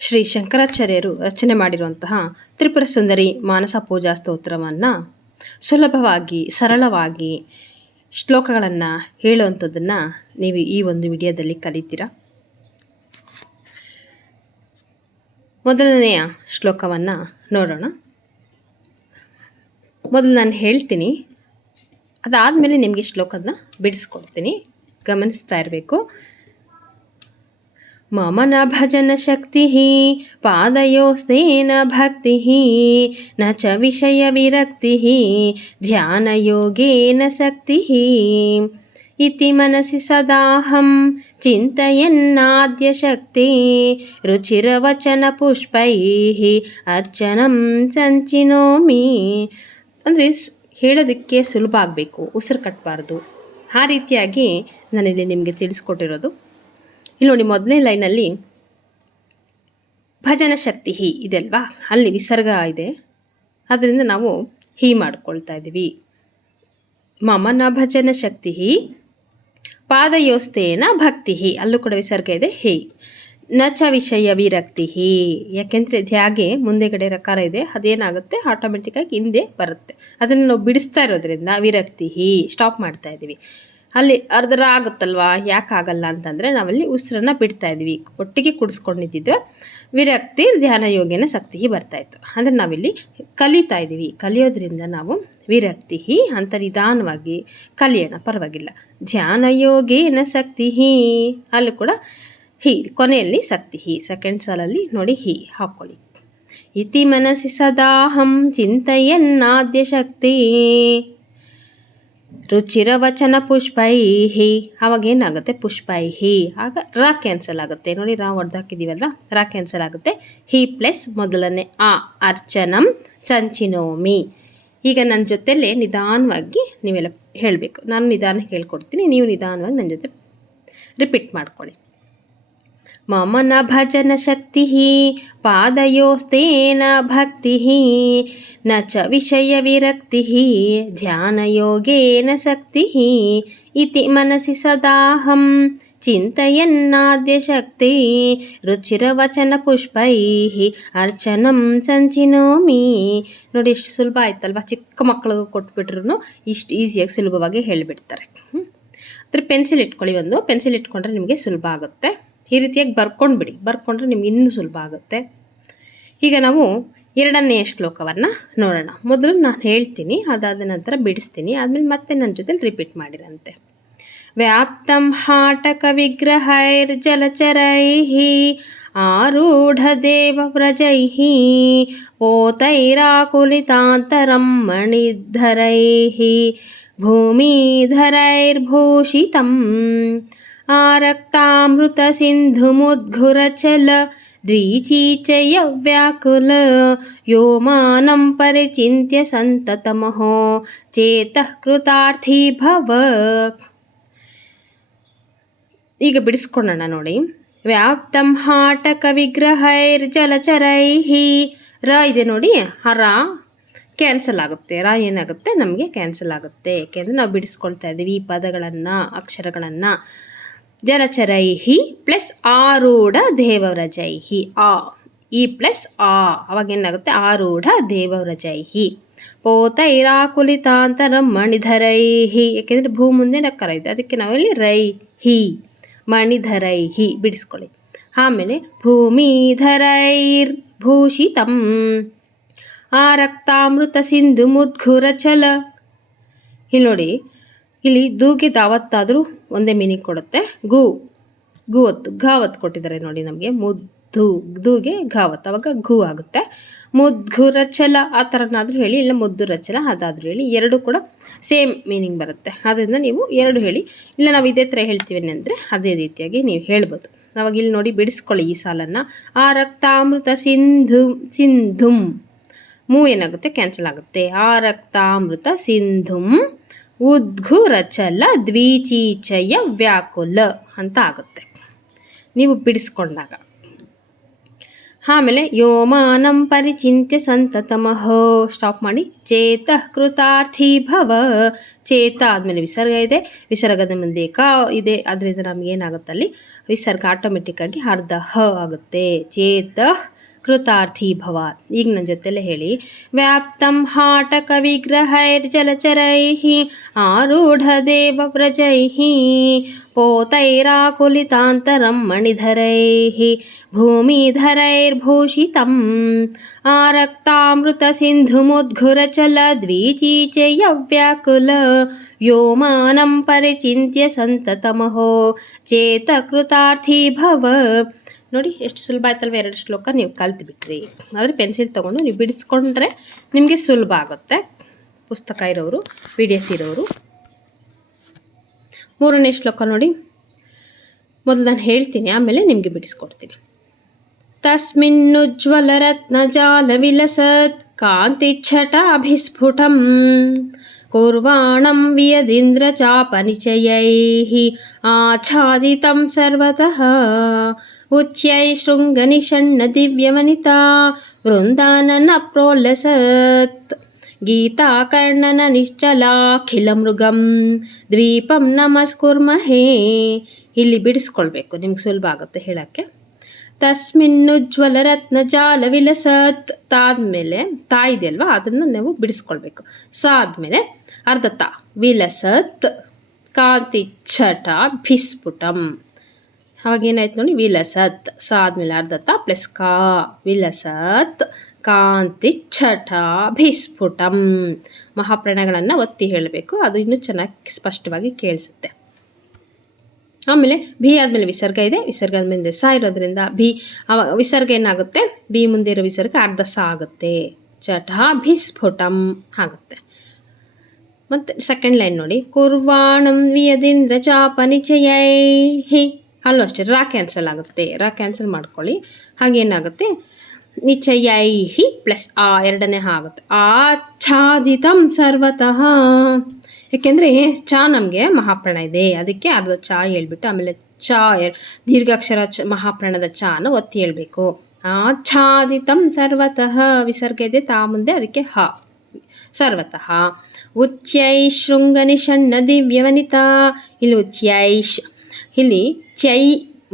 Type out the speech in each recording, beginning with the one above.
ಶ್ರೀ ಶಂಕರಾಚಾರ್ಯರು ರಚನೆ ಮಾಡಿರುವಂತಹ ತ್ರಿಪುರ ಸುಂದರಿ ಮಾನಸ ಪೂಜಾ ಸ್ತೋತ್ರವನ್ನು ಸುಲಭವಾಗಿ ಸರಳವಾಗಿ ಶ್ಲೋಕಗಳನ್ನು ಹೇಳುವಂಥದ್ದನ್ನು ನೀವು ಈ ಒಂದು ವಿಡಿಯೋದಲ್ಲಿ ಕಲಿತೀರಾ. ಮೊದಲನೆಯ ಶ್ಲೋಕವನ್ನು ನೋಡೋಣ. ಮೊದಲು ನಾನು ಹೇಳ್ತೀನಿ, ಅದಾದಮೇಲೆ ನಿಮಗೆ ಶ್ಲೋಕನ ಬಿಡಿಸ್ಕೊಡ್ತೀನಿ, ಗಮನಿಸ್ತಾ ಇರಬೇಕು. ಮಮ ನ ಭಜನ ಶಕ್ತಿ ಪಾದಯೋಸ್ನೇನ ಭಕ್ತಿ ನ ಚ ವಿಷಯ ವಿರಕ್ತಿ ಧ್ಯಾನ ಯೋಗೇನ ಶಕ್ತಿ ಇತಿ ಮನಸಿ ಸದಾಹಂ ಚಿಂತಯನ್ನಾದ್ಯ ಶಕ್ತಿ ರುಚಿರವಚನ ಪುಷ್ಪೈ ಅರ್ಚನಂ ಸಂಚಿನೋಮಿ. ಅಂದರೆ ಹೇಳೋದಕ್ಕೆ ಸುಲಭ ಆಗಬೇಕು, ಉಸಿರು ಕಟ್ಟಬಾರ್ದು. ಆ ರೀತಿಯಾಗಿ ನಾನಿಲ್ಲಿ ನಿಮಗೆ ತಿಳಿಸ್ಕೊಟ್ಟಿರೋದು. ಇಲ್ಲಿ ನೋಡಿ, ಮೊದಲನೇ ಲೈನಲ್ಲಿ ಭಜನ ಶಕ್ತಿ ಇದೆ ಅಲ್ವಾ, ಅಲ್ಲಿ ವಿಸರ್ಗ ಇದೆ, ಅದರಿಂದ ನಾವು ಮಾಡ್ಕೊಳ್ತಾ ಇದ್ದೀವಿ. ಮಮನ ಭಜನ ಶಕ್ತಿ ಪಾದಯೋಸ್ತೇನ ಭಕ್ತಿ, ಅಲ್ಲೂ ಕೂಡ ವಿಸರ್ಗ ಇದೆ, ನಚ ವಿಷಯ ವಿರಕ್ತಿ. ಯಾಕೆಂದರೆ ಧ್ಯಾಗೆ ಮುಂದೆಗಡೆ ರಕಾರ ಇದೆ, ಅದೇನಾಗುತ್ತೆ ಆಟೋಮೆಟಿಕ್ಕಾಗಿ ಹಿಂದೆ ಬರುತ್ತೆ. ಅದನ್ನು ನಾವು ಬಿಡಿಸ್ತಾ ಇರೋದ್ರಿಂದ ವಿರಕ್ತಿ ಸ್ಟಾಪ್ ಮಾಡ್ತಾ ಇದ್ದೀವಿ. ಅಲ್ಲಿ ಅರ್ಧರ ಆಗುತ್ತಲ್ವಾ, ಯಾಕಾಗಲ್ಲ ಅಂತಂದರೆ ನಾವಲ್ಲಿ ಉಸಿರನ್ನ ಬಿಡ್ತಾ ಇದ್ವಿ, ಒಟ್ಟಿಗೆ ಕುಡಿಸ್ಕೊಂಡಿದ್ದಿದ್ದು ವಿರಕ್ತಿ ಧ್ಯಾನ ಯೋಗೇನ ಶಕ್ತಿ ಬರ್ತಾಯಿತ್ತು. ಅಂದರೆ ನಾವಿಲ್ಲಿ ಕಲಿತಾ ಇದ್ದೀವಿ. ಕಲಿಯೋದ್ರಿಂದ ನಾವು ವಿರಕ್ತಿ ಅಂತ ನಿಧಾನವಾಗಿ ಕಲಿಯೋಣ, ಪರವಾಗಿಲ್ಲ. ಧ್ಯಾನ ಯೋಗೇನ ಶಕ್ತಿ, ಅಲ್ಲೂ ಕೂಡ ಕೊನೆಯಲ್ಲಿ ಶಕ್ತಿ ಸೆಕೆಂಡ್ ಸಾಲಲ್ಲಿ ನೋಡಿ ಹಾಕ್ಕೊಳ್ಳಿ. ಇತಿ ಮನಸ್ಸಿ ಸದಾಹಂ ಚಿಂತಯನ್ನಾದ್ಯ ಶಕ್ತಿ ರುಚಿರವಚನ ಪುಷ್ಪೈ ಅವಾಗ ಏನಾಗುತ್ತೆ, ಪುಷ್ಪೈ ಆಗ ರಾ ಕ್ಯಾನ್ಸಲ್ ಆಗುತ್ತೆ. ನೋಡಿ, ರಾ ಹೊಡೆದಾಕಿದ್ದೀವಲ್ಲ, ರಾ ಕ್ಯಾನ್ಸಲ್ ಆಗುತ್ತೆ. ಪ್ಲಸ್ ಮೊದಲನೇ ಅರ್ಚನಂ ಸಂಚಿನೋಮಿ. ಈಗ ನನ್ನ ಜೊತೆಲೇ ನಿಧಾನವಾಗಿ ನೀವೆಲ್ಲ ಹೇಳಬೇಕು. ನಾನು ನಿಧಾನ ಹೇಳ್ಕೊಡ್ತೀನಿ, ನೀವು ನಿಧಾನವಾಗಿ ನನ್ನ ಜೊತೆ ರಿಪೀಟ್ ಮಾಡ್ಕೊಳ್ಳಿ. ಮಮ ನ ಭಜನ ಶಕ್ತಿ ಪಾದಯೋಸ್ತೇನ ಭಕ್ತಿ ನ ಚ ವಿಷಯ ವಿರಕ್ತಿ ಧ್ಯಾನ ಯೋಗೇನ ಶಕ್ತಿ ಇತಿ ಮನಸಿ ಸದಾಹಂ ಚಿಂತಯನ್ನಾದ್ಯ ಶಕ್ತಿ ರುಚಿರವಚನ ಪುಷ್ಪೈ ಅರ್ಚನಂ ಸಂಚಿನೋಮಿ. ನೋಡಿ, ಎಷ್ಟು ಸುಲಭ ಆಯ್ತಲ್ವ. ಚಿಕ್ಕ ಮಕ್ಕಳಿಗೂ ಕೊಟ್ಬಿಟ್ರು ಇಷ್ಟು ಈಸಿಯಾಗಿ ಸುಲಭವಾಗಿ ಹೇಳಿಬಿಡ್ತಾರೆ. ಅದ್ರ ಪೆನ್ಸಿಲ್ ಇಟ್ಕೊಳ್ಳಿ, ಒಂದು ಪೆನ್ಸಿಲ್ ಇಟ್ಕೊಂಡ್ರೆ ನಿಮಗೆ ಸುಲಭ ಆಗುತ್ತೆ. ಈ ರೀತಿಯಾಗಿ ಬರ್ಕೊಂಡ್ಬಿಡಿ, ಬರ್ಕೊಂಡ್ರೆ ನಿಮ್ಗೆ ಇನ್ನೂ ಸುಲಭ ಆಗುತ್ತೆ. ಈಗ ನಾವು ಎರಡನೆಯ ಶ್ಲೋಕವನ್ನು ನೋಡೋಣ. ಮೊದಲು ನಾನು ಹೇಳ್ತೀನಿ, ಅದಾದ ನಂತರ ಬಿಡಿಸ್ತೀನಿ, ಆದಮೇಲೆ ಮತ್ತೆ ನನ್ನ ಜೊತೆ ರಿಪೀಟ್ ಮಾಡಿರಂತೆ. ವ್ಯಾಪ್ತಂ ಹಾಟಕ ವಿಗ್ರಹೈರ್ ಜಲಚರೈಃ ಆರೂಢ ದೇವವ್ರಜೈಃ ಪೋತೈರಾಕುಲಿತಾಂತರಂ ಮಣಿಧರೈಃ ಭೂಮಿಧರೈರ್ಭೂಷಿತಂ ಆರಕ್ತಾಮೃತ ಸಿಂಧುಮುದ್ಘುರಚಲ ದ್ವಿಚೀಚಯ ವ್ಯಾಕುಲ ಯೋಮಾನಂ ಪರಿಚಿಂತ್ಯ ಸಂತತಮಹೋ ಚೇತಃ ಕೃತಾರ್ಥಿ ಭವ. ಈಗ ಬಿಡಿಸ್ಕೊಳ್ಳೋಣ ನೋಡಿ. ವ್ಯಾಪ್ತಂ ಹಾಟಕ ವಿಗ್ರಹೈರ್ ಜಲಚರೈಃ, ರ ಇದೆ ನೋಡಿ, ರ ಕ್ಯಾನ್ಸಲ್ ಆಗುತ್ತೆ. ರ ಏನಾಗುತ್ತೆ, ನಮಗೆ ಕ್ಯಾನ್ಸಲ್ ಆಗುತ್ತೆ, ಏಕೆಂದರೆ ನಾವು ಬಿಡಿಸ್ಕೊಳ್ತಾ ಇದ್ದೀವಿ ಈ ಪದಗಳನ್ನು, ಅಕ್ಷರಗಳನ್ನು. ಜಲಚರೈಹಿ ಪ್ಲಸ್ ಆರೂಢ ದೇವವ್ರಜೈಹಿ, ಈ ಪ್ಲಸ್ ಅವಾಗ ಏನಾಗುತ್ತೆ, ಆರೂಢ ದೇವವ್ರಜೈಹಿ ಪೋತೈರಾಕುಲಿತಾಂತರಂ ಮಣಿಧರೈಹಿ, ಯಾಕೆಂದರೆ ಭೂ ಮುಂದೆ ನಕ್ಕರ ಇದೆ, ಅದಕ್ಕೆ ನಾವಿಲ್ಲಿ ರೈಹಿ ಮಣಿಧರೈಹಿ ಬಿಡಿಸ್ಕೊಳ್ಳಿ. ಆಮೇಲೆ ಭೂಮಿಧರೈರ್ಭೂಷಿತಂ ಆರಕ್ತಾಮೃತ ಸಿಂಧು ಮುದ್ಘುರ ಛಲ. ಇಲ್ಲಿ ನೋಡಿ, ಇಲ್ಲಿ ದೂಗೆ ದಾವತ್ತಾದರೂ ಒಂದೇ ಮೀನಿಂಗ್ ಕೊಡುತ್ತೆ. ಘಾವತ್ತು ಕೊಟ್ಟಿದ್ದಾರೆ ನೋಡಿ ನಮಗೆ. ಮುದ್ದು ದೂಗೆ ಘಾವತ್, ಅವಾಗ ಘೂ ಆಗುತ್ತೆ. ಮುದ್ಘುರ ಛಲ ಆ ಥರನಾದರೂ ಹೇಳಿ, ಇಲ್ಲ ಮುದ್ದುರ ಛಲ ಅದಾದರೂ ಹೇಳಿ, ಎರಡು ಕೂಡ ಸೇಮ್ ಮೀನಿಂಗ್ ಬರುತ್ತೆ. ಆದ್ದರಿಂದ ನೀವು ಎರಡು ಹೇಳಿ, ಇಲ್ಲ ನಾವು ಇದೇ ಥರ ಹೇಳ್ತೀವಿ ಅಂದರೆ ಅದೇ ರೀತಿಯಾಗಿ ನೀವು ಹೇಳ್ಬೋದು. ಅವಾಗ ಇಲ್ಲಿ ನೋಡಿ ಬಿಡಿಸ್ಕೊಳ್ಳಿ ಈ ಸಾಲನ್ನು. ಆರಕ್ತಾಮೃತ ಸಿಂಧುಂ ಮೂ ಏನಾಗುತ್ತೆ, ಕ್ಯಾನ್ಸಲ್ ಆಗುತ್ತೆ. ಆರಕ್ತಾಮೃತ ಸಿಂಧುಂ ಉದ್ಘುರಚಲ ದ್ವಿಚೀಚಯ ವ್ಯಾಕುಲ ಅಂತ ಆಗುತ್ತೆ ನೀವು ಬಿಡಿಸ್ಕೊಂಡಾಗ. ಆಮೇಲೆ ಯೋಮಾನಂ ಪರಿಚಿಂತ್ಯ ಸಂತತಮಹೋ ಸ್ಟಾಪ್ ಮಾಡಿ ಚೇತಃ ಕೃತಾರ್ಥಿ ಭವ. ಚೇತ ಆದಮೇಲೆ ವಿಸರ್ಗ ಇದೆ, ವಿಸರ್ಗದ ಮುಂದೆ ಕ ಇದೆ, ಅದರಿಂದ ನಮಗೇನಾಗುತ್ತೆ ಅಲ್ಲಿ ವಿಸರ್ಗ ಆಟೋಮೆಟಿಕ್ಕಾಗಿ ಅರ್ಧ ಹ ಆಗುತ್ತೆ. ಚೇತಃ ಕೃತಾರ್ಥಿ ಭವ. ಈಗ ನನ್ನ ಜೊತೆಲೆ ಹೇಳಿ. ವ್ಯಾಪ್ತಂ ಹಾಟಕ ವಿಗ್ರಹೈರ್ಜಲಚರೈಃ ಆರೂಢ ದೇವ ವ್ರಜೈಃ ಪೋತೈರಾಕುಲಿತಾಂತರಂ ಮಣಿಧರೈಃ ಭೂಮಿಧರೈರ್ಭೂಷಿತಂ ಆರಕ್ತಾಮೃತ ಸಿಂಧುಮುದ್ಘುರಚಲ ದ್ವಿಚೀಚಯವ್ಯಾಕುಲ ಯೋಮಾನಂ ಪರಿಚಿಂತ್ಯ ಸಂತತಮಹೋ ಚೇತ ಕೃತಾರ್ಥಿ ಭವ. ನೋಡಿ ಎಷ್ಟು ಸುಲಭ ಆಯ್ತಲ್ವ, 2 ಶ್ಲೋಕ ನೀವು ಕಲ್ತ್ಬಿಟ್ರಿ. ಆದರೆ ಪೆನ್ಸಿಲ್ ತೊಗೊಂಡು ನೀವು ಬಿಡಿಸ್ಕೊಂಡ್ರೆ ನಿಮಗೆ ಸುಲಭ ಆಗುತ್ತೆ. ಪುಸ್ತಕ ಇರೋರು, PDF ಇರೋರು. 3ನೇ ಶ್ಲೋಕ ನೋಡಿ. ಮೊದಲು ನಾನು ಹೇಳ್ತೀನಿ, ಆಮೇಲೆ ನಿಮಗೆ ಬಿಡಿಸ್ಕೊಡ್ತೀನಿ. ತಸ್ಮಿನ್ನುಜ್ವಲ ರತ್ನಜಾಲ ವಿಲಸತ್ ಕಾಂತಿಚ್ಛಟಾಭಿಸ್ಫುಟಂ ಕುರ್ವಾಣಂ ವಿಯದೀಂದ್ರ ಚಾಪನಿಚಯೈಃ ಆಚ್ಛಾದಿತಂ ಸರ್ವತಃ ಉಚ್ಯೈ ಶೃಂಗನಿಷಣ್ಣ ದಿವ್ಯವನಿತಾ ವೃಂದಾನನ ಪ್ರೋಲ್ಲಸತ್ ಗೀತಾಕರ್ಣನ ನಿಶ್ಚಲಾಖಿಲ ಮೃಗಂ ದ್ವೀಪಂ ನಮಸ್ಕುರ್ಮಹೇ. ಇಲ್ಲಿ ಬಿಡಿಸ್ಕೊಳ್ಬೇಕು, ನಿಮ್ಗೆ ಸುಲಭ ಆಗುತ್ತೆ ಹೇಳೋಕ್ಕೆ. ತಸ್ಮಿನ್ನುಜ್ವಲ ರತ್ನ ಜಾಲ ವಿಲಸತ್ ತಾದ್ಮೇಲೆ ತಾ ಇದೆಯಲ್ವಾ, ಅದನ್ನು ನಾವು ಬಿಡಿಸ್ಕೊಳ್ಬೇಕು. ಸಾದ್ಮೇಲೆ ಅರ್ಧ ತಾ ವಿಲಸತ್ ಕಾಂತಿಚ್ಛಟ ಭಿಸ್ಫುಟಂ. ಅವಾಗೇನಾಯ್ತು ನೋಡಿ, ವಿಲಸತ್ ಸಾದ್ಮೇಲೆ ಅರ್ಧ ತಾ ಪ್ಲಸ್ ಕಾ ವಿಲಸತ್ ಕಾಂತಿಚ್ಛಟ ಭಿಸ್ಫುಟಂ. ಮಹಾಪ್ರಾಣಗಳನ್ನು ಒತ್ತಿ ಹೇಳಬೇಕು, ಅದು ಇನ್ನೂ ಚೆನ್ನಾಗಿ ಸ್ಪಷ್ಟವಾಗಿ ಕೇಳಿಸುತ್ತೆ. ಆಮೇಲೆ ಭಿ ಆದಮೇಲೆ ವಿಸರ್ಗ ಇದೆ, ವಿಸರ್ಗದ ಮುಂದೆ ಸ ಇರೋದ್ರಿಂದ ಭಿ ವಿಸರ್ಗ ಏನಾಗುತ್ತೆ, ಬಿ ಮುಂದೆ ಇರೋ ವಿಸರ್ಗ ಅರ್ಧ ಸ ಆಗುತ್ತೆ. ಚಟ ಭಿಸ್ಫುಟಂ ಆಗುತ್ತೆ. ಮತ್ತು ಸೆಕೆಂಡ್ ಲೈನ್ ನೋಡಿ. ಕುರ್ವಾಣಂ ವಿಯದೀಂದ್ರ ಚಾಪನಿಚಯೈಃ. ಅಲ್ಲೂ ಅಷ್ಟೇ ರಾ ಕ್ಯಾನ್ಸಲ್ ಆಗುತ್ತೆ, ರಾ ಕ್ಯಾನ್ಸಲ್ ಮಾಡ್ಕೊಳ್ಳಿ. ಹಾಗೇನಾಗುತ್ತೆ, ನಿಚಯೈಹಿ ಪ್ಲಸ್ ಆ ಎರಡನೇ ಆಗುತ್ತೆ. ಆಚ್ಛಾದಿತಂ ಸರ್ವತಃ. ಯಾಕೆಂದರೆ ಚ ನಮಗೆ ಮಹಾಪ್ರಾಣ ಇದೆ, ಅದಕ್ಕೆ ಅರ್ಧ ಚ ಹೇಳ್ಬಿಟ್ಟು ಆಮೇಲೆ ಚ ದೀರ್ಘಾಕ್ಷರ ಮಹಾಪ್ರಾಣದ ಚಾನ ಒತ್ತಿ ಹೇಳ್ಬೇಕು. ಆಚ್ಛಾದಿತಂ ಸರ್ವತಃ ವಿಸರ್ಗ ಇದೆ ತಾ ಮುಂದೆ, ಅದಕ್ಕೆ ಹ ಸರ್ವತಃ. ಉಚ್ಯೈ ಶೃಂಗನಿಷಣ್ಣ ದಿವ್ಯವನಿತಾ. ಇಲ್ಲಿ ಉಚ್ಯೈಷ್, ಇಲ್ಲಿ ಚೈ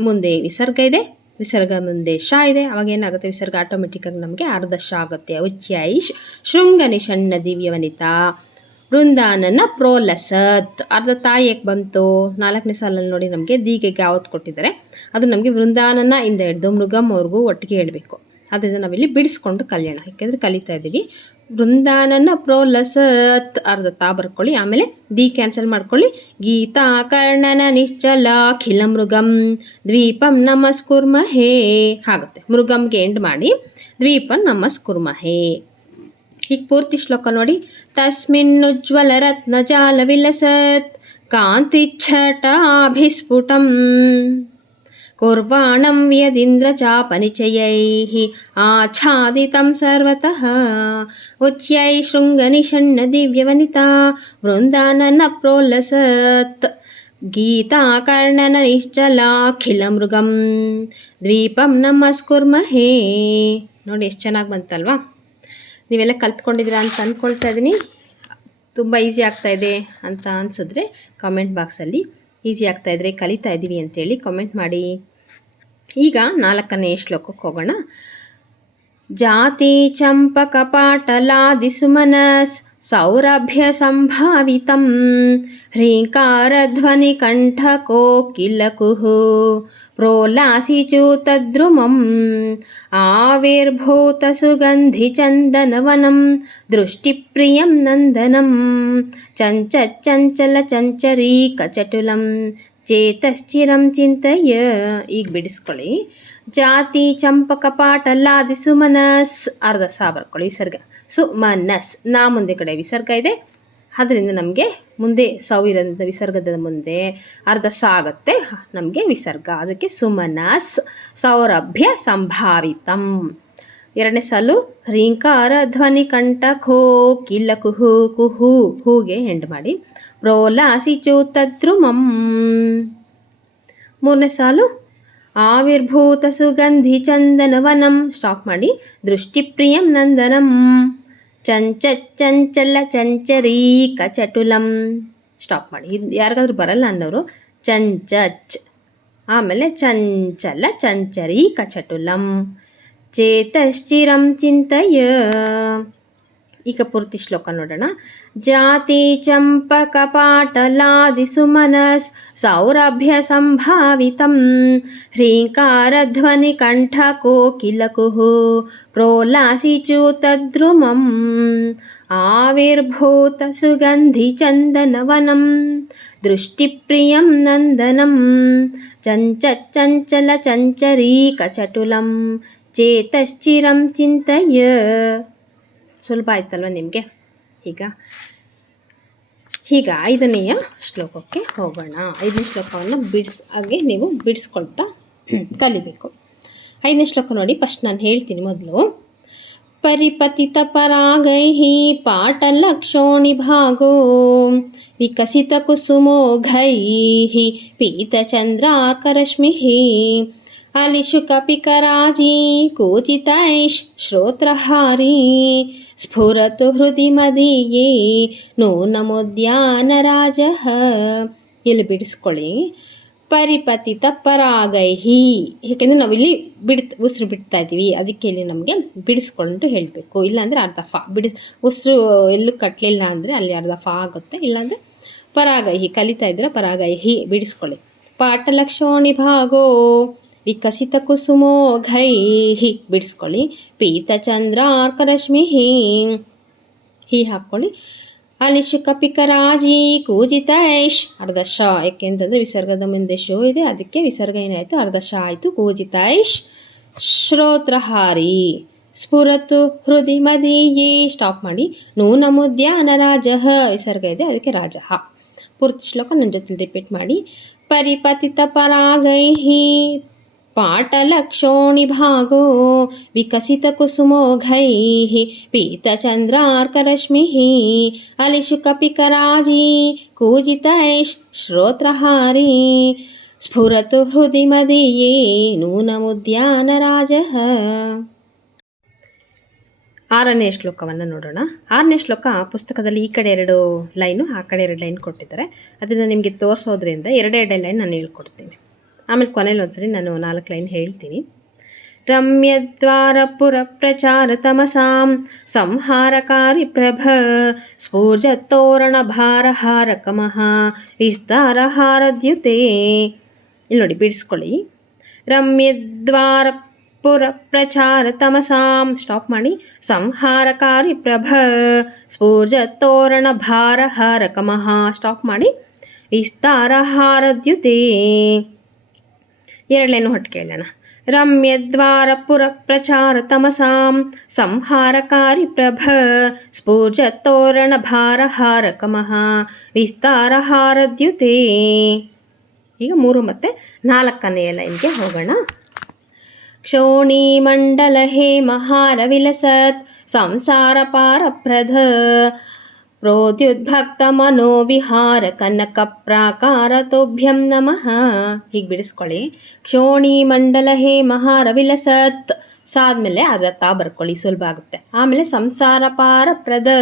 ಮುಂದೆ ವಿಸರ್ಗ ಇದೆ, ವಿಸರ್ಗ ಮುಂದೆ ಶ ಇದೆ. ಅವಾಗ ಏನಾಗುತ್ತೆ, ವಿಸರ್ಗ ಆಟೋಮೆಟಿಕ್ಕಾಗಿ ನಮಗೆ ಅರ್ಧ ಶ ಆಗುತ್ತೆ. ಉಚ್ಯೈಷ್ ಶೃಂಗನಿಷಣ್ಣ ದಿವ್ಯವನಿತಾ ವೃಂದಾನನ ಪ್ರೋಲಸತ್. ಅರ್ಧ ತಾಯಿಯಕ್ಕೆ ಬಂತು 4ನೇ ಸಾಲಲ್ಲಿ ನೋಡಿ, ನಮಗೆ ದೀಗೆಗೆ ಯಾವತ್ತು ಕೊಟ್ಟಿದ್ದಾರೆ, ಅದು ನಮಗೆ ವೃಂದಾನನ ಇಂದ ಹಿಡಿದು ಮೃಗಂವರೆಗೂ ಒಟ್ಟಿಗೆ ಹೇಳಬೇಕು. ಅದರಿಂದ ನಾವಿಲ್ಲಿ ಬಿಡಿಸ್ಕೊಂಡು ಕಲ್ಯಾಣ, ಯಾಕೆಂದರೆ ಕಲಿತಾ ಇದ್ದೀವಿ. ವೃಂದಾನನ ಪ್ರೋಲಸತ್ ಅರ್ಧ ತಾ ಬರ್ಕೊಳ್ಳಿ, ಆಮೇಲೆ ದಿ ಕ್ಯಾನ್ಸಲ್ ಮಾಡ್ಕೊಳ್ಳಿ. ಗೀತಾ ಕರ್ಣನ ನಿಶ್ಚಲಾಖಿಲ ಮೃಗಂ ದ್ವೀಪಂ ನಮಸ್ಕುರ್ಮಹೇ ಆಗುತ್ತೆ. ಮೃಗಂಗೆ ಎಂಡ್ ಮಾಡಿ ದ್ವೀಪಂ ನಮಸ್ಕುರ್ಮಹೇ. ಈಗ ಪೂರ್ತಿ ಶ್ಲೋಕ ನೋಡಿ. ತಸ್ಮಿನ್ನುಜ್ವಲ ರತ್ನ ಜಾಲ ವಿಲಸತ್ ಕಾಂತಿಚ್ಛಟಾಭಿಸ್ಫುಟಂ ಕುರ್ವಾಣಂ ವ್ಯದೀಂದ್ರ ಚಾಪನಿಚಯೈಃ ಆಚ್ಛಾದಿತಂ ಸರ್ವತಃ ಉಚ್ಯೈ ಶೃಂಗನಿಷಣ್ಣ ದಿವ್ಯವನಿತಾ ವೃಂದಾನನ ಪ್ರೋಲ್ಲಸತ್ ಗೀತಾಕರ್ಣನ ನಿಶ್ಚಲಾಖಿಲ ಮೃಗಂ ದ್ವೀಪಂ ನಮಸ್ಕುರ್ಮಹೇ. ನೋಡಿ ಎಷ್ಟು ಚೆನ್ನಾಗಿ ಬಂತಲ್ವಾ. ನೀವೆಲ್ಲ ಕಲ್ತ್ಕೊಂಡಿದ್ದೀರಾ ಅಂತ ಅಂದ್ಕೊಳ್ತಾ ಇದ್ದೀನಿ. ತುಂಬ ಈಸಿ ಆಗ್ತಾಯಿದೆ ಅಂತ ಅನಿಸಿದ್ರೆ ಕಾಮೆಂಟ್ ಬಾಕ್ಸಲ್ಲಿ ಈಸಿ ಆಗ್ತಾಯಿದ್ರೆ ಕಲಿತಾ ಇದ್ದೀವಿ ಅಂತೇಳಿ ಕಾಮೆಂಟ್ ಮಾಡಿ. ಈಗ 4ನೇ ಶ್ಲೋಕಕ್ಕೆ ಹೋಗೋಣ. ಜಾತಿ ಚಂಪಕ ಪಾಟಲಾದಿ ಸುಮನಸ್ ಸೌರಭ್ಯ ಸಂಭಾವಿತಂ ಹ್ರೀಂಕಾರಧ್ವನಿ ಕಂಠ ಕೋಕಿಲಕುಹು ಪ್ರೋಲಾಸಿಚೂತದ್ರುಮಂ ಆವಿರ್ಭೂತ ಸುಗಂಧಿ ಚಂದನವನಂ ದೃಷ್ಟಿಪ್ರಿಯಂ ನಂದನಂ ಚಂಚಲ ಚಂಚರೀಕ ಚಟುಲಂ ಚೇತಶ್ಚಿರಂ ಚಿಂತಯ. ಈಗ ಬಿಡಿಸ್ಕೊಳ್ಳಿ. ಜಾತಿ ಚಂಪಕ ಪಾಟಲಾದಿ ಸುಮನಸ್ ಅರ್ಧ ಸಾ ಬರ್ಕೊಳ್ಳಿ, ವಿಸರ್ಗ ಸುಮನಸ್ ನಾ ಮುಂದೆ ಕಡೆ ವಿಸರ್ಗ ಇದೆ, ಅದರಿಂದ ನಮಗೆ ಮುಂದೆ ಸೌ ಇರೋದ್ರಿಂದ ವಿಸರ್ಗದ ಮುಂದೆ ಅರ್ಧ ಸ ಆಗುತ್ತೆ ನಮಗೆ ವಿಸರ್ಗ, ಅದಕ್ಕೆ ಸುಮನಸ್ ಸೌರಭ್ಯ ಸಂಭಾವಿತಂ. 2ನೇ ಸಾಲು ಹ್ರೀಂಕಾರ ಧ್ವನಿ ಕಂಠ ಖೋ ಕಿಲ್ಲ ಕುಹು ಕುಹು ಹೂಗೆ ಎಂಡ್ ಮಾಡಿ ಪ್ರೋಲಾಸಿ ಚೂತದ್ರುಮಂ. 3ನೇ ಸಾಲು ಆವಿರ್ಭೂತ ಸುಗಂಧಿ ಚಂದನವನಂ. ಸ್ಟಾಪ್ ಮಾಡಿ. ದೃಷ್ಟಿಪ್ರಿಯಂ ನಂದನಂ. ಚಂಚಲ ಚಂಚರೀಕ ಚಟುಲಂ. ಸ್ಟಾಪ್ ಮಾಡಿ. ಇದು ಯಾರಿಗಾದ್ರೂ ಬರಲ್ಲ ಅನ್ನೋರು ಚಂಚಚ್, ಆಮೇಲೆ ಚಂಚಲ ಚಂಚರೀಕ ಚಟುಲಂ. ಚೇತಶ್ಚಿರಂ ಚಿಂತಯ. ಈಗ ಪೂರ್ತಿ ಶ್ಲೋಕ ನೋಡೋಣ. ಜಾತಿ ಚಂಪಕ ಪಾಟಲಾದಿ ಸುಮನಸ್ ಸೌರಭ್ಯ ಸಂಭಾವಿತಂ ಹ್ರೀಂಕಾರ ಧ್ವನಿ ಕಂಠ ಕೋಕಿಲಕುಃ ಪ್ರೋಲಾಸಿ ಚ್ಯೂತದ್ರುಮಂ. ಆವಿರ್ಭೂತ ಸುಗಂಧಿ ಚಂದನವನಂ ದೃಷ್ಟಿಪ್ರಿಯಂ ನಂದನಂ. ಚಂಚಲ ಚಂಚರೀಕ ಚಟುಲಂ. ಚೇತಶ್ಚಿರಂ ಚಿಂತಯ. ಸುಲಭ ಆಯ್ತಲ್ವ ನಿಮಗೆ? ಈಗ 5ನೆಯ ಶ್ಲೋಕಕ್ಕೆ ಹೋಗೋಣ. 5ನೇ ಶ್ಲೋಕವನ್ನು ನೀವು ಬಿಡಿಸ್ಕೊಳ್ತಾ ಕಲಿಬೇಕು. 5ನೇ ಶ್ಲೋಕ ನೋಡಿ. ಫಸ್ಟ್ ನಾನು ಹೇಳ್ತೀನಿ ಮೊದಲು. ಪರಿಪತಿತ ಪರಾಗೈಃ ಪಾಟಲಕ್ಷೋಣಿ ಭಾಗೋ ವಿಕಸಿತ ಕುಸುಮೋಘೈಃ ಪೀತಚಂದ್ರಾರ್ಕರಶ್ಮಿಃ ಅಲಿಶುಕಪಿಕರಾಜೀ ಕೂಚಿತೈಷ್ ಶ್ರೋತ್ರಹಾರಿ ಸ್ಫುರತು ಹೃದಿ ಮದೀಯೇ ನೂನಮೋದ್ಯಾನರಾಜಃ. ಇಲ್ಲಿ ಬಿಡಿಸ್ಕೊಳ್ಳಿ. ಪರಿಪತಿತ ಪರಾಗೈಹಿ, ಏಕೆಂದರೆ ನಾವಿಲ್ಲಿ ಉಸಿರು ಬಿಡ್ತಾ ಇದ್ದೀವಿ, ಅದಕ್ಕೆ ಇಲ್ಲಿ ನಮಗೆ ಬಿಡಿಸ್ಕೊಂಡು ಹೇಳಬೇಕು. ಇಲ್ಲಾಂದರೆ ಅರ್ಧ ಫಾ ಉಸಿರು ಎಲ್ಲೂ ಕಟ್ಟಲಿಲ್ಲ ಅಂದರೆ ಅಲ್ಲಿ ಅರ್ಧ ಫಾ ಆಗುತ್ತೆ. ಇಲ್ಲಾಂದರೆ ಪರಾಗೈಹಿ ಕಲಿತಾ ಇದ್ರೆ ಪರಾಗೈಹಿ ಬಿಡಿಸ್ಕೊಳ್ಳಿ. ಪಾಟಲಕ್ಷೋಣಿ ಭಾಗೋ ವಿಕಸಿತ ಕುಸುಮೋಘೈಹಿ ಬಿಡಿಸ್ಕೊಳ್ಳಿ. ಪೀತಚಂದ್ರಾರ್ಕರಶ್ಮಿಹಿ ಹಾಕ್ಕೊಳ್ಳಿ. ಅಲಿಶುಕಪಿಕರಾಜಿ ಕೂಜಿತೈಷ್ ಅರ್ಧ ಶ, ಯಾಕೆಂತಂದರೆ ವಿಸರ್ಗದ ಮುಂದೆ ಶೋ ಇದೆ, ಅದಕ್ಕೆ ವಿಸರ್ಗ ಏನಾಯಿತು ಅರ್ಧ ಶ ಆಯಿತು. ಕೂಜಿತೈಷ್ ಶ್ರೋತ್ರಹಾರಿ ಸ್ಫುರತು ಹೃದಿ ಮದೀಯೇ. ಸ್ಟಾಪ್ ಮಾಡಿ. ನೂನಮುದ್ಯಾನ ರಾಜಃ ವಿಸರ್ಗ ಇದೆ, ಅದಕ್ಕೆ ರಾಜಃ. ಪೂರ್ತಿ ಶ್ಲೋಕ ನನ್ನ ಜೊತೆ ರಿಪೀಟ್ ಮಾಡಿ. ಪರಿಪತಿತ ಪರಾಗೈಹಿ ಪಾಟಲಕ್ಷೋಣಿ ಭಾಗೋ ವಿಕಸಿತ ಕುಸುಮೋಘೈಃ ಪೀತಚಂದ್ರಾರ್ಕರಶ್ಮಿಃ ಅಲಿಶುಕಪಿಕರಾಜೀ ಕೂಜಿತೈಷ್ ಶ್ರೋತ್ರಹಾರಿ ಸ್ಫುರತು ಹೃದಿ ಮದೀಯೇ ನೂನಮುದ್ಯಾನರಾಜಃ. 6ನೇ ಶ್ಲೋಕವನ್ನು ನೋಡೋಣ. 6ನೇ ಶ್ಲೋಕ ಪುಸ್ತಕದಲ್ಲಿ ಈ ಕಡೆ 2 ಲೈನು ಆ ಕಡೆ 2 ಲೈನ್ ಕೊಟ್ಟಿದ್ದಾರೆ. ಅದನ್ನು ನಿಮಗೆ ತೋರಿಸೋದ್ರಿಂದ 2 ಲೈನ್ ನಾನು ಹೇಳ್ಕೊಡ್ತೀನಿ. ಆಮೇಲೆ ಕೊನೆಯಲ್ಲಿ ಒಂದ್ಸರಿ ನಾನು 4 ಲೈನ್ ಹೇಳ್ತೀನಿ. ರಮ್ಯದ್ವಾರಪುರ ಪ್ರಚಾರ ತಮಸಾಂ ಸಂಹಾರಕಾರಿ ಪ್ರಭ ಸ್ಫೂರ್ಜತ್ತೋರಣ ಭಾರಹಾರಕ ಮಹಾ ವಿಸ್ತಾರಹಾರದ್ಯುತೆ. ಇಲ್ಲಿ ನೋಡಿ ಬಿಡಿಸ್ಕೊಳ್ಳಿ. ರಮ್ಯದ್ವಾರಪುರ ಪ್ರಚಾರ ತಮಸಾಂ ಸ್ಟಾಪ್ ಮಾಡಿ. ಸಂಹಾರಕಾರಿ ಪ್ರಭ ಸ್ಫೂರ್ಜತ್ತೋರಣ ಭಾರಹಾರಕ ಮಹಾ ಸ್ಟಾಪ್ ಮಾಡಿ. ವಿಸ್ತಾರಹಾರದ್ಯುತೆ. 2 ಲೈನು ಹೊಟ್ಟು ಕೇಳೋಣ. ರಮ್ಯದ್ವಾರಪುರ ಪ್ರಚಾರ ತಮಸಾಂ ಸಂಹಾರಕಾರಿ ಪ್ರಭ ಸ್ಫೂರ್ಜತ್ತೋರಣ ಭಾರಹಾರಕ ಮಹಾ ವಿಸ್ತಾರಹಾರದ್ಯುತೆ. ಈಗ 3 ಮತ್ತು 4ನೇ ಲೈನ್ಗೆ ಹೋಗೋಣ. ಕ್ಷೋಣಿ ಮಂಡಲ ಹೇ ಮಹಾರ ವಿಲಸತ್ ಸಂಸಾರ ಪಾರಪ್ರಧ ಪ್ರೋದ್ಯುದ್ಭಕ್ತ ಮನೋವಿಹಾರ ಕನಕ ಪ್ರಾಕಾರ ತೋಭ್ಯಂ ನಮಃ. ಹೀಗೆ ಬಿಡಿಸ್ಕೊಳ್ಳಿ. ಕ್ಷೋಣಿ ಮಂಡಲ ಹೇ ಮಹಾರ ವಿಲಸತ್ ಸಾದ್ಮೇಲೆ ಅರ್ಧ ತಾ ಬರ್ಕೊಳ್ಳಿ, ಸುಲಭ ಆಗುತ್ತೆ. ಆಮೇಲೆ ಸಂಸಾರ ಪಾರಪ್ರದ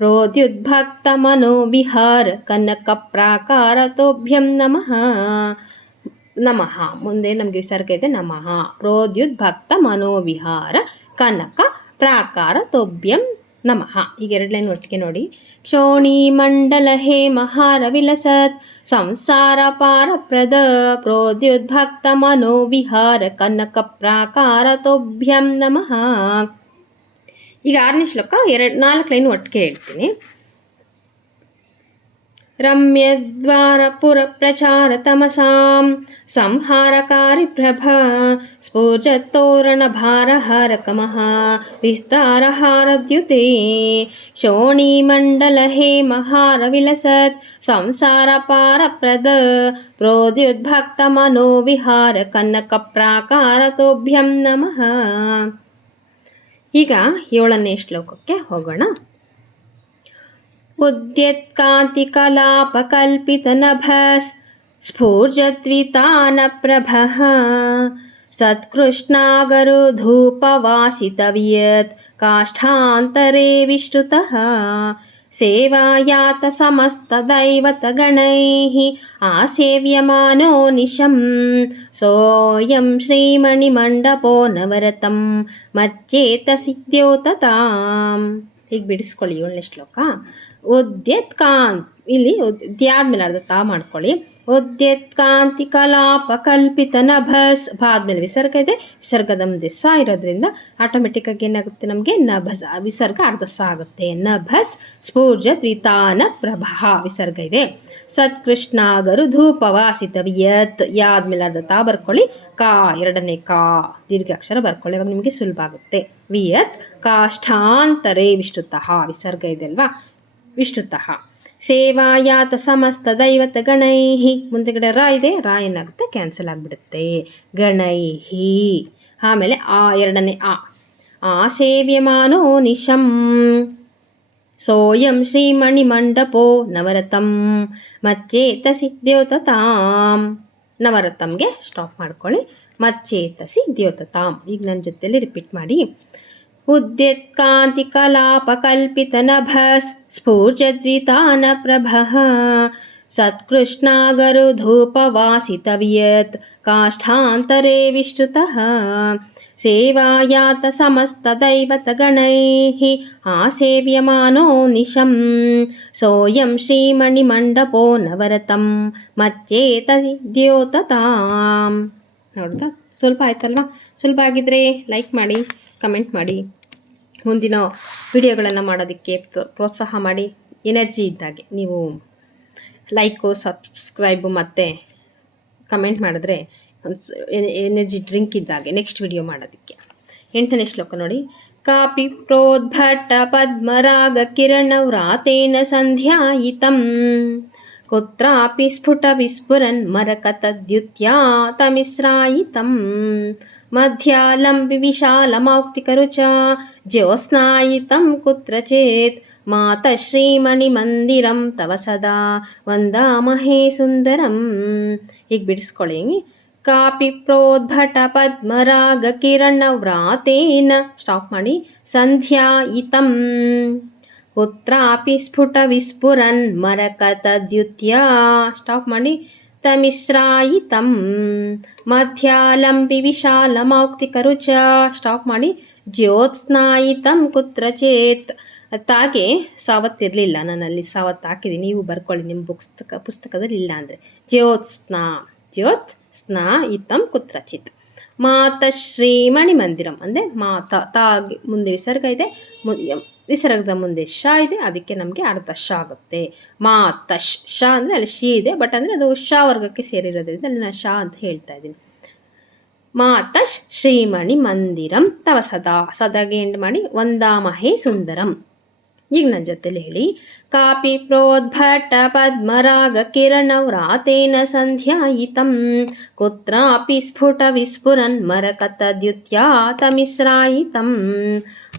ಪ್ರೋದ್ಯುದ್ಭಕ್ತ ಮನೋವಿಹಾರ ಕನಕ ಪ್ರಾಕಾರ ತೋಭ್ಯಂ ನಮಃ. ನಮಃ ಮುಂದೆ ನಮಗೆ ವಿಸರ್ಗ ಇದೆ ನಮಃ. ಪ್ರೋದ್ಯುದ್ಭಕ್ತ ಮನೋವಿಹಾರ ಕನಕ ಪ್ರಾಕಾರ ತೋಭ್ಯಂ ನಮಃ. ಈಗ 2 ಲೈನ್ ಒಟ್ಟಿಗೆ ನೋಡಿ. ಕ್ಷೋಣಿ ಮಂಡಲ ಹೇ ಮಹಾರ ವಿಲಸತ್ ಸಂಸಾರ ಪಾರಪ್ರದ ಪ್ರೋದ್ಯುದ್ಭಕ್ತ ಮನೋವಿಹಾರ ಕನಕ ಪ್ರಾಕಾರ ತೋಭ್ಯಂ ನಮಃ. ಈಗ 6ನೇ ಶ್ಲೋಕ 4 ಲೈನ್ ಒಟ್ಟಿಗೆ ಹೇಳ್ತೀನಿ. ರಮ್ಯದ್ವಾರಪುರ ಪ್ರಚಾರ ತಮಸಾಂ ಸಂಹಾರಕಾರಿ ಪ್ರಭ ಸ್ಫೂರ್ಜತ್ತೋರಣ ಭಾರಹಾರಕ ಮಹಾ ವಿಸ್ತಾರಹಾರದ್ಯುತೆ. ಶೋಣಿ ಮಂಡಲ ಹೇ ಮಹಾರ ವಿಲಸತ್ ಸಂಸಾರ ಪಾರಪ್ರದ ಪ್ರೋದ್ಯುದ್ಭಕ್ತ ಮನೋವಿಹಾರ ಕನಕ ಪ್ರಾಕಾರ ತೋಭ್ಯಂ ನಮಃ. ಈಗ 7ನೇ ಶ್ಲೋಕಕ್ಕೆ ಹೋಗೋಣ. ಉದ್ಯತ್ಕಾಂತಿ ಕಲಾಪ ಕಲ್ಪಿತ ನಭಸ್ स्फूर्जद्वितानप्रभः सत्कृष्णागरुधूपवासितव्यत् काष्ठान्तरे विश्रुतः सेवायात समस्तदैवतगणैः आसेव्यमानो निशं सोऽयं ಶ್ರೀಮಣಿಮಂಡಪೋ ನವರತಂ ಮಚ್ಚೇತಸಿ ದ್ಯೋತತಾಂ. ಹೀಗೆ ಬಿಡಿಸ್ಕೊಳ್ಳಿ 7ನೇ ಶ್ಲೋಕ. ಉದ್ಯತ್ ಕಾಂತ್, ಇಲ್ಲಿ ದ್ಯಾದ್ಮೇಲೆ ಅರ್ಧ ತಾ ಮಾಡ್ಕೊಳ್ಳಿ. ಉದ್ಯತ್ ಕಾಂತಿ ಕಲಾಪ ಕಲ್ಪಿತ ನಭಸ್, ಆದ್ಮೇಲೆ ವಿಸರ್ಗ ಇದೆ, ವಿಸರ್ಗದ ಮುಂದೆ ಸ ಇರೋದ್ರಿಂದ ಆಟೋಮೆಟಿಕ್ ಆಗಿ ಏನಾಗುತ್ತೆ, ನಮಗೆ ನಭಸ್ ವಿಸರ್ಗ ಅರ್ಧ ಸ ಆಗುತ್ತೆ. ನಭಸ್ ಸ್ಫೂರ್ಜತ್ ವಿತಾನ ಪ್ರಭಃ ವಿಸರ್ಗ ಇದೆ. ಸತ್ಕೃಷ್ಣಾಗರು ಧೂಪವಾಸಿತವ್ಯತ್, ಯಾದ್ಮೇಲೆ ಅರ್ಧ ತಾ ಬರ್ಕೊಳ್ಳಿ. ಕಾ 2ನೇ ಕಾ ದೀರ್ಘಾಕ್ಷರ ಬರ್ಕೊಳ್ಳಿ, ಅವಾಗ ನಿಮಗೆ ಸುಲಭ ಆಗುತ್ತೆ. ವಿಯತ್ ಕಾಷ್ಠಾಂತರೇ ವಿಷ್ಣುತಃ ವಿಸರ್ಗ ಇದೆ ಅಲ್ವಾ, ವಿಷ್ಣುತಃ. ಸೇವಾಯಾತ ಸಮಸ್ತ ದೈವತ ಗಣೈಹಿ, ಮುಂದೆಗಡೆ ರಾ ಇದೆ, ರಾ ಏನಾಗುತ್ತೆ, ಕ್ಯಾನ್ಸಲ್ ಆಗಿಬಿಡುತ್ತೆ. ಗಣೈಹಿ, ಆಮೇಲೆ ಆ 2ನೇ ಆ ಸೇವ್ಯಮಾನೋ ನಿಶಂ ಸೋಯಂ ಶ್ರೀಮಣಿಮಂಡಪೋ ನವರತಂ ಮಚ್ಚೇತಸಿ ದ್ಯೋತತಾಂ. ನವರತಂಗೆ ಸ್ಟಾಪ್ ಮಾಡ್ಕೊಳ್ಳಿ. ಮಚ್ಚೇತಸಿ ದ್ಯೋತತಾಂ. ಈಗ ನನ್ನ ಜೊತೆಯಲ್ಲಿ ರಿಪೀಟ್ ಮಾಡಿ. ಉದ್ಯತ್ಕಾಂತಿ ಕಲಾಪಕಲ್ಪಿತ ನಭಸ್ ಸ್ಫೂರ್ಜದ್ವಿತಾನ ಪ್ರಭಃ ಸತ್ಕೃಷ್ಣಾಗರು ಧೂಪವಾಸಿತವ್ಯತ್ ಕಾಷ್ಠಾಂತರೇ ವಿಶ್ರುತಃ ಸೇವಾಯಾತ ಸಮಸ್ತ ದೈವತ ಗಣೈಃ ಆಸೇವ್ಯಮಾನೋ ನಿಶಂ ಸೋಯಂ ಶ್ರೀಮಣಿಮಂಡಪೋ ನವರತಂ ಮಚ್ಚೇತಸಿ ದ್ಯೋತತಾಂ. ನೋಡ್ದಾ, ಸ್ವಲ್ಪ ಆಯ್ತಲ್ವಾ? ಸುಲಭ ಆಗಿದ್ರೆ ಲೈಕ್ ಮಾಡಿ, ಕಮೆಂಟ್ ಮಾಡಿ, ಮುಂದಿನ ವಿಡಿಯೋಗಳನ್ನು ಮಾಡೋದಕ್ಕೆ ಪ್ರೋತ್ಸಾಹ ಮಾಡಿ. ಎನರ್ಜಿ ಇದ್ದಾಗೆ ನೀವು ಲೈಕು, ಸಬ್ಸ್ಕ್ರೈಬು ಮತ್ತು ಕಮೆಂಟ್ ಮಾಡಿದ್ರೆ ಎನರ್ಜಿ ಡ್ರಿಂಕ್ ಇದ್ದಾಗೆ ನೆಕ್ಸ್ಟ್ ವಿಡಿಯೋ ಮಾಡೋದಕ್ಕೆ. 8ನೇ ಶ್ಲೋಕ ನೋಡಿ. ಕಾಪಿ ಪ್ರೋದ್ಭಟ ಪದ್ಮರಾಗ ಕಿರಣವ್ರಾತೇನ ಸಂಧ್ಯಾಯಿತಂ ಕುತ್ರಾಪಿ ಸ್ಫುಟ ವಿಸ್ಫುರನ್ ಮರಕತದ್ಯುತ್ಯಾತಮಿಸ್ರಾಯಿತಂ ಮಧ್ಯಾಲಂಬಿ ವಿಶಾಲಮೌಕ್ತಿಕರುಚ ಜ್ಯೋತ್ಸ್ನಾಯಿತಂ ಕುತ್ರಚೇತ್ ಮಾತ ಶ್ರೀಮಣಿಮಂದಿರಂ ತವ ಸದಾ ವಂದಾಮಹೇ ಸುಂದರಂ. ಈಗ ಬಿಡಿಸ್ಕೊಳ್ಳಿ. ಕಾಪಿ ಪ್ರೋದ್ಭಟ ಪದ್ಮರಾಗ ಕಿರಣವ್ರಾತೇನ ಸ್ಟಾಪ್ ಮಾಡಿ. ಸಂಧ್ಯಾಯಿತಂ ಕುತ್ರಾಪಿ ಸ್ಫುಟ ವಿಸ್ಫುರನ್ ಮರಕತದ್ಯುತ್ಯ ಸ್ಟಾಪ್ ಮಾಡಿ. ತಮಿಶ್ರಾಯಿತಂ ಮಧ್ಯಾಲಂಬಿ ವಿಶಾಲಮೌಕ್ತಿಕರುಚ ಸ್ಟಾಪ್ ಮಾಡಿ. ಜ್ಯೋತ್ಸ್ನಾಯಿತಂ ಕುತ್ರಚೇತ್. ತಾಗೆ ಸಾವತ್ತಿರಲಿಲ್ಲ, ನಾನಲ್ಲಿ ಸಾವತ್ತು ಹಾಕಿದ್ದೀನಿ, ನೀವು ಬರ್ಕೊಳ್ಳಿ ನಿಮ್ಮ ಪುಸ್ತಕದಲ್ಲಿ ಇಲ್ಲ ಅಂದರೆ. ಜ್ಯೋತ್ಸ್ನಾಯಿತಂ ಕುತ್ರಚಿತ್. ಮಾತ ಶ್ರೀಮಣಿಮಂದಿರಂ ಅಂದರೆ ಮಾತ, ತಾಗೆ ಮುಂದೆ ವಿಸರ್ಗ ಇದೆ, ವಿಸರ್ಗದ ಮುಂದೆ ಶ ಇದೆ, ಅದಕ್ಕೆ ನಮಗೆ ಅರ್ಧ ಶ ಆಗುತ್ತೆ. ಮಾತಶ್, ಶ ಅಂದರೆ ಅಲ್ಲಿ ಶಿ ಇದೆ, ಬಟ್ ಅಂದರೆ ಅದು ಶ ವರ್ಗಕ್ಕೆ ಸೇರಿರೋದ್ರಿಂದ ಅಲ್ಲಿ ನಾನು ಶ ಅಂತ ಹೇಳ್ತಾ ಇದ್ದೀನಿ. ಮಾತಶ್ ಶ್ರೀಮಣಿ ಮಂದಿರಂ ತವ ಸದಾ, ಸದಾಗೆ ಎಂಡ್ ಮಾಡಿ. ವಂದಾಮಹೇ ಸುಂದರಂ. ಈಗ ನನ್ನ ಜೊತೆಲಿ ಹೇಳಿ. ಕಾಪಿ ಪ್ರೋದ್ಭಟ ಪದ್ಮರಾಗ ಕಿರಣವ್ರಾತೇನ ಸಂಧ್ಯಾಯಿತಂ ಕುತ್ರಾಪಿ ಸ್ಫುಟ ವಿಸ್ಫುರನ್ ಮರಕತದ್ಯುತ್ಯಾತಮಿಸ್ರಾಯಿತಂ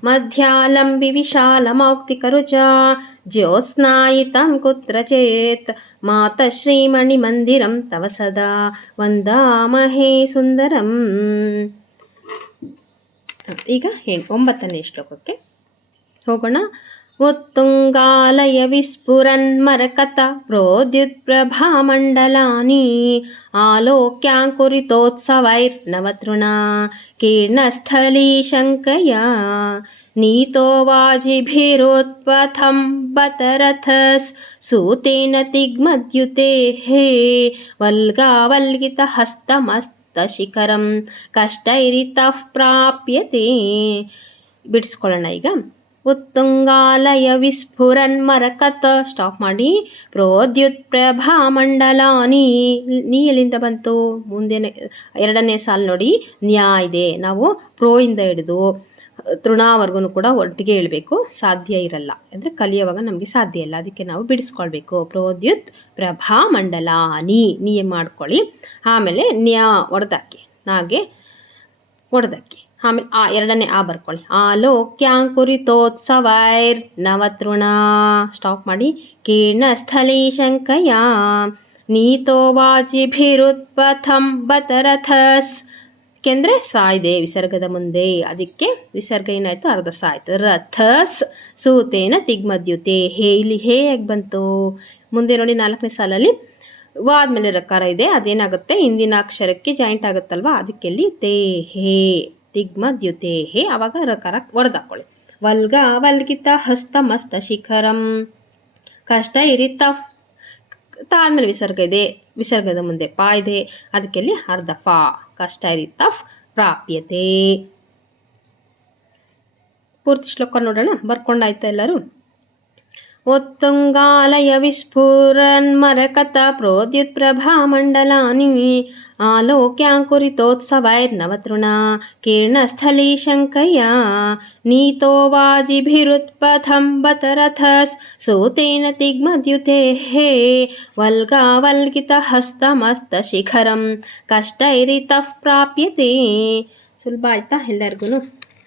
ಮಧ್ಯಾಲಂಬಿ ವಿಶಾಲಮೌಕ್ತಿಕರುಚ ಜ್ಯೋತ್ಸ್ನಾಯಿತಂ ಕುತ್ರಚೇತ್ ಮಾತ ಶ್ರೀಮಣಿಮಂದಿರಂ ತವ ಸದಾ ವಂದಾಮಹೇ ಸುಂದರಂ. ಈಗ 9ನೇ ಶ್ಲೋಕಕ್ಕೆ ಹೋಗೋಣ. ಉತ್ತುಂಗಾಲಯ ವಿಸ್ಫುರನ್ ಮರಕತ ಪ್ರೋದ್ಯುತ್ಪ್ರಭಾಮಂಡಲಾನಿ ಆಲೋಕ್ಯಾಂಕುರಿತೋತ್ಸವೈರ್ನವತೃಣ ಕೀರ್ಣಸ್ಥಳೀ ಶಂಕಯ ನೀತೋ ವಾಜಿಭಿರೋತ್ಪಥಂ ಬತರಥಸ್ ಸೂತೇನ ತಿಗ್ಮದ್ಯುತೆ ಹೇ ವಲ್ಗಾವಲ್ಗಿತ ಹಸ್ತಮಸ್ತಶಿಖರಂ ಕಷ್ಟೈರಿತಃ ಪ್ರಾಪ್ಯತೆ. ಬಿಡಿಸ್ಕೊಳ್ಳೋಣ ಈಗ. ಉತ್ತುಂಗಾಲಯ ವಿಸ್ಫುರನ್ ಮರಕತ ಸ್ಟಾಪ್ ಮಾಡಿ. ಪ್ರೋದ್ಯುತ್ ಪ್ರಭಾಮಂಡಲಾನಿ, ನೀ ಎಲ್ಲಿಂದ ಬಂತು? ಮುಂದೆ 2ನೇ ಸಾಲು ನೋಡಿ, ನ್ಯಾ ಇದೆ. ನಾವು ಪ್ರೋ ಇಂದ ಹಿಡಿದು ತೃಣವರೆಗೂ ಕೂಡ ಒಟ್ಟಿಗೆ ಹೇಳಬೇಕು, ಸಾಧ್ಯ ಇರಲ್ಲ ಅಂದರೆ ಕಲಿಯುವಾಗ ನಮಗೆ ಸಾಧ್ಯ ಇಲ್ಲ, ಅದಕ್ಕೆ ನಾವು ಬಿಡಿಸ್ಕೊಳ್ಬೇಕು. ಪ್ರೋದ್ಯುತ್ ಪ್ರಭಾಮಂಡಲಾನಿ ನೀ ಮಾಡ್ಕೊಳ್ಳಿ. ಆಮೇಲೆ ನ್ಯಾ ಒಡೆದಾಕಿ, ನಾಗೆ ಒಡೆದಾಕಿ. ಆಮೇಲೆ 2ನೇ ಬರ್ಕೊಳ್ಳಿ. ಆಲೋಕ್ಯಾಂಕುರಿತೋತ್ಸವೈರ್ ನವತೃಣ ಸ್ಟಾಪ್ ಮಾಡಿ. ಕೀರ್ಣಸ್ಥಳೀ ಶಂಕಯ ನೀತೋ ವಾಜಿಭಿರುತ್ಪಥಂ ಬತರಥಸ್. ಕೆಂದರೆ ಸಾಯ್ದೆ ವಿಸರ್ಗದ ಮುಂದೆ, ಅದಕ್ಕೆ ವಿಸರ್ಗ ಏನಾಯಿತು, ಅರ್ಧ ಸಾಯ್ತು. ರಥಸ್ ಸೂತೇನ ತಿಗ್ಮದ್ಯುತೆ. ಹೇ, ಇಲ್ಲಿ ಹೇ ಹೇಗೆ ಬಂತು ಮುಂದೆ ನೋಡಿ, 4ನೇ ಸಾಲಲ್ಲಿ ವಾದ್ಮೇಲೆ ರಕಾರ ಇದೆ, ಅದೇನಾಗುತ್ತೆ ಹಿಂದಿನ ಅಕ್ಷರಕ್ಕೆ ಜಾಯಿಂಟ್ ಆಗುತ್ತಲ್ವ, ಅದಕ್ಕೆ ಇಲ್ಲಿ ತೇ ಹೇ ತಿಗ್ಮದ್ಯುತೆ ಹೇ, ಆವಾಗ ರಕಾರ ಹೊಡೆದಾಕೊಳ್ಳಿ. ವಲ್ಗ ವಲ್ಗಿತ ಹಸ್ತ ಮಸ್ತ ಶಿಖರಂ. ಕಷ್ಟ ಇರಿತ ತಾದ್ಮೇಲೆ ವಿಸರ್ಗ ಇದೆ, ವಿಸರ್ಗದ ಮುಂದೆ ಪಾ ಇದೆ, ಅದಕ್ಕೆ ಇಲ್ಲಿ ಅರ್ಧ ಫಾ. ಕಷ್ಟ ಇರಿತ ಪ್ರಾಪ್ಯತೆ. ಪೂರ್ತಿ ಶ್ಲೋಕ ನೋಡೋಣ, ಬರ್ಕೊಂಡಾಯ್ತಾ ಎಲ್ಲರೂ? ಉತ್ತುಂಗಾಲಯ ವಿಸ್ಫುರನ್ಮರಕತ ಪ್ರೋದ್ಯುತ್ ಪ್ರಭಾಮಂಡಲಾನಿ ಆಲೋಕ್ಯಾಂಕುರಿತೋತ್ಸವೈರ್ನವತೃಣ ಕೀರ್ಣಸ್ಥಲೀ ಶಂಕಯ್ಯ ನೀತೋ ವಾಜಿಭಿರುತ್ಪಥಂ ಬತರಥಸ್ ಸೂತೇನ ತಿಗ್ಮದ್ಯುತೆ ಹೇ ವಲ್ಗಾ ವಲ್ಗಿತ ಹಸ್ತಮಸ್ತ ಶಿಖರಂ ಕಷ್ಟೈರಿತಃ ಪ್ರಾಪ್ಯತೆ. ಸುಲಭ ಆಯ್ತಾ ಎಲ್ಲರಿಗೂ?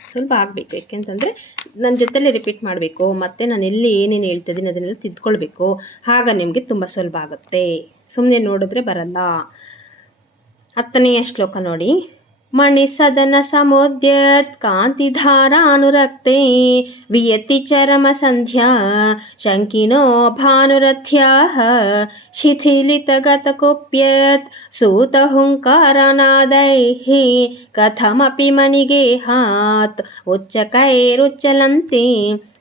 ಸ್ವಲ್ಪ ಆಗಬೇಕು, ಯಾಕೆಂತಂದರೆ ನನ್ನ ಜೊತೆಲೇ ರಿಪೀಟ್ ಮಾಡಬೇಕು, ಮತ್ತು ನಾನು ಎಲ್ಲಿ ಏನೇನು ಹೇಳ್ತಿದ್ದೀನಿ ಅದನ್ನೆಲ್ಲ ತಿದ್ಕೊಳ್ಬೇಕು, ಆಗ ನಿಮಗೆ ತುಂಬ ಸುಲಭ ಆಗುತ್ತೆ. ಸುಮ್ಮನೆ ನೋಡಿದ್ರೆ ಬರಲ್ಲ. 10ನೇ ಶ್ಲೋಕ ನೋಡಿ. ಮಣಿಸದನ ಸಮೋದ್ಯತ್ ಕಾಂತಿಧಾರಾನುರಕ್ತೆ ವಿಯತಿ ಚರಮ ಸಂಧ್ಯಾ ಶಂಕಿನೋ ಭಾನುರಥ್ಯಾಃ ಶಿಥಿಲಿತಗತ ಕುಪ್ಯತ್ ಸೂತ ಹುಂಕಾರನಾದೈಃ ಕಥಮಪಿ ಮಣಿಗೇಹಾತ್ ಉಚ್ಚಕೈರುಚ್ಚಲಂತಿ.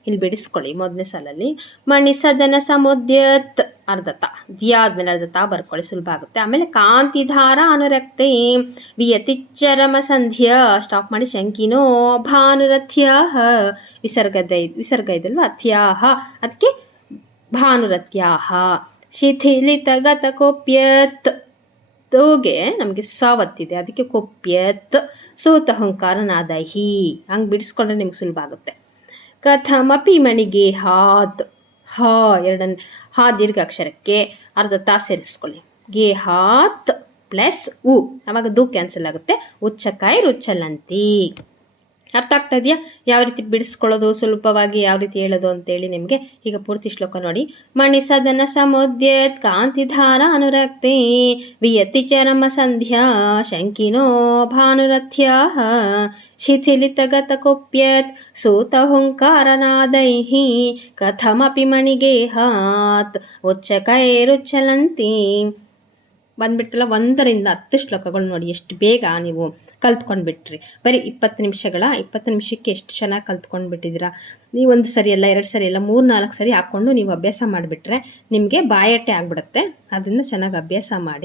ಇಲ್ಲಿ ಬಿಡಿಸ್ಕೊಳ್ಳಿ. 1ನೇ ಸಾಲಲ್ಲಿ ಮಣಿಸದನ ಸಮುದ್ಯತ್ ಅರ್ಧತ, ದಿಯಾದ್ಮೇಲೆ ಅರ್ಧತ ಬರ್ಕೊಳ್ಳಿ, ಸುಲಭ ಆಗುತ್ತೆ. ಆಮೇಲೆ ಕಾಂತಿಧಾರ ಅನುರಕ್ತೆ ವಿಯತಿಚ್ಚರಮ ಸಂಧ್ಯಾ, ಸ್ಟಾಪ್ ಮಾಡಿ. ಶಂಕಿನೋ ಭಾನುರಥ್ಯಾಃ, ವಿಸರ್ಗ ಇದಲ್ವಾ, ಥ್ಯಾಹ, ಅದಕ್ಕೆ ಭಾನುರಥ್ಯಾಹ. ಶಿಥಿಲಿತಗತ ಕೊಪ್ಯತ್, ತೋಗೆ ನಮಗೆ ಸಾವತ್ತಿದೆ, ಅದಕ್ಕೆ ಕೊಪ್ಯತ್. ಸೂತ ಹುಂಕಾರ ನಾದಹಿ, ಹಂಗೆ ಬಿಡಿಸ್ಕೊಂಡ್ರೆ ನಿಮ್ಗೆ ಸುಲಭ ಆಗುತ್ತೆ. ಕಥಮಪಿ ಮಣಿಗೆ ಹಾತ್, ಹಾ ಎರಡನೇ ಹಾ ದೀರ್ಘ ಅಕ್ಷರಕ್ಕೆ ಅರ್ಧ ತಾ ಸೇರಿಸ್ಕೊಳ್ಳಿ. ಗೆ ಹಾತ್ ಪ್ಲಸ್ ಉ, ಆವಾಗ ದು ಕ್ಯಾನ್ಸಲ್ ಆಗುತ್ತೆ. ಉಚ್ಚಕಾಯಿ ರುಚ್ಚಲಂತಿ. ಅರ್ಥ ಆಗ್ತಾ ಇದೆಯಾ ಯಾವ ರೀತಿ ಬಿಡಿಸ್ಕೊಳ್ಳೋದು, ಸುಲಭವಾಗಿ ಯಾವ ರೀತಿ ಹೇಳೋದು ಅಂತೇಳಿ ನಿಮಗೆ? ಈಗ ಪೂರ್ತಿ ಶ್ಲೋಕ ನೋಡಿ. ಮಣಿಸದನ ಸಮುದ್ಯತ್ ಕಾಂತಿಧಾರ ಅನುರಕ್ತೆ ವಿಯತಿ ಚರಮ ಸಂಧ್ಯಾ ಶಂಕಿನೋ ಭಾನುರಥ್ಯಾಃ ಶಿಥಿಲಿತಗತ ಕುಪ್ಯತ್ ಸೂತ ಹುಂಕಾರನಾದೈಃ ಕಥಮಪಿ ಮಣಿಗೇಹಾತ್ ಉಚ್ಚಕೈರುಚ್ಚಲಂತಿ. ಬಂದ್ಬಿಡ್ತಲ್ಲ. 1ರಿಂದ 10 ಶ್ಲೋಕಗಳು ನೋಡಿ, ಎಷ್ಟು ಬೇಗ ನೀವು ಕಲ್ತ್ಕೊಂಡ್ಬಿಟ್ರಿ. ಬರೀ 20 ನಿಮಿಷಕ್ಕೆ ಎಷ್ಟು ಚೆನ್ನಾಗಿ ಕಲ್ತ್ಕೊಂಡ್ಬಿಟ್ಟಿದ್ದೀರಾ. ನೀವು 1 ಸರಿ ಅಲ್ಲ, 2 ಸರಿ ಅಲ್ಲ, 3-4 ಸರಿ ಹಾಕ್ಕೊಂಡು ನೀವು ಅಭ್ಯಾಸ ಮಾಡಿಬಿಟ್ರೆ ನಿಮಗೆ ಬಾಯಟ್ಟೆ ಆಗಿಬಿಡುತ್ತೆ. ಅದರಿಂದ ಚೆನ್ನಾಗಿ ಅಭ್ಯಾಸ ಮಾಡಿ.